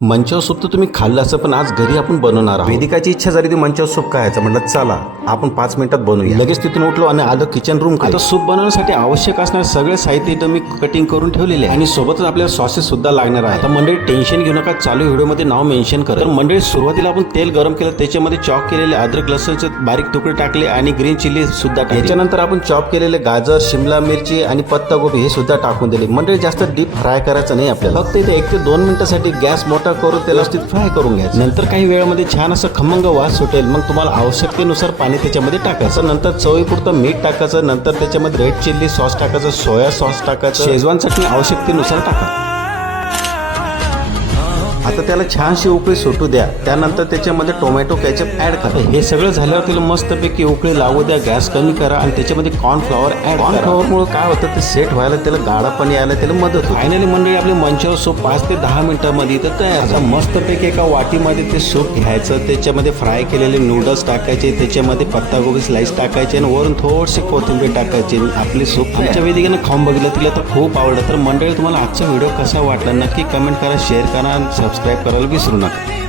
Manchow soup तर तुम्ही खाल्लं असं, पण आज घरी आपण बनवणार आहोत. वेदिकाची इच्छा झाली ती मंचाव सूप खायचं. म्हटलं चला आपण 5 मिनिटात बनवूया. लगेच तिथून उठलो आणि आलो किचन रूम. आता सूप बनवण्यासाठी आवश्यक असणारे सगळे साहित्य इथं मी कटिंग करून ठेवलेले आहे आणि सोबतच आपल्याला सॉसेस सुद्धा लागणार आहे. आता मंडळी टेन्शन घेऊ नका, चालू व्हिडिओमध्ये नाव मेन्शन करा. तर मंडळी सुरुवातीला आपण तेल गरम केलं, त्याच्यामध्ये चॉप केलेले अद्रक लसूणचे बारीक तुकडे टाकले आणि ग्रीन चिली सुद्धा टाकले. त्याच्यानंतर आपण चॉप केलेले गाजर, शिमला मिरची आणि पत्ता गोबी हे सुद्धा टाकून दिले. मंडळी जास्त डीप फ्राय करायचं नाही आपल्याला, फक्त इथे 1 ते 2 मिनिटासाठी गॅस मोठा करून त्याला फ्राय करून घ्यायचं. नंतर काही वेळामध्ये छान असं खमंग वास सुटेल. मग तुम्हाला आवश्यकतेनुसार पाणी त्याच्यामध्ये टाकायचं. नंतर चवीपुरतं मीठ टाकायचं. नंतर त्याच्यामध्ये रेड चिल्ली सॉस टाकायचं, सोया सॉस टाकायचं, शेजवान चटणी आवश्यकतेनुसार टाका. आता त्याला छानशी उकळी सुटू द्या. त्यानंतर त्याच्यामध्ये टोमॅटो केचप ऍड करा. हे सगळं झाल्यावर त्याला मस्तपैकी उकळी लागू द्या. गॅस कमी करा आणि त्याच्यामध्ये कॉर्नफ्लॉवर ऍड. कॉर्नफ्लॉवरमुळे काय होतं, ते सेट व्हायला, त्याला गाढापण यायला त्याला मदत होते. फायनली मंडळी आपले मंचाव सूप 5 ते 10 मिनिटांमध्ये इथं तयार. आता मस्तपैकी एका वाटीमध्ये ते सूप घ्यायचं. त्याच्यामध्ये फ्राय केलेले नूडल्स टाकायचे, त्याच्यामध्ये पत्तागोबी स्लाइस टाकायचे आणि वरून थोडीशी कोथिंबीर टाकायची. आपली सूप आमच्या वेदिकेनं खाऊन बघितलं, तिला तर खूप आवडलं. तर मंडळी तुम्हाला आजचा व्हिडिओ कसा वाटला नक्की कमेंट करा, शेअर करा आणि सबस्क्राईब करायला विसरू नका.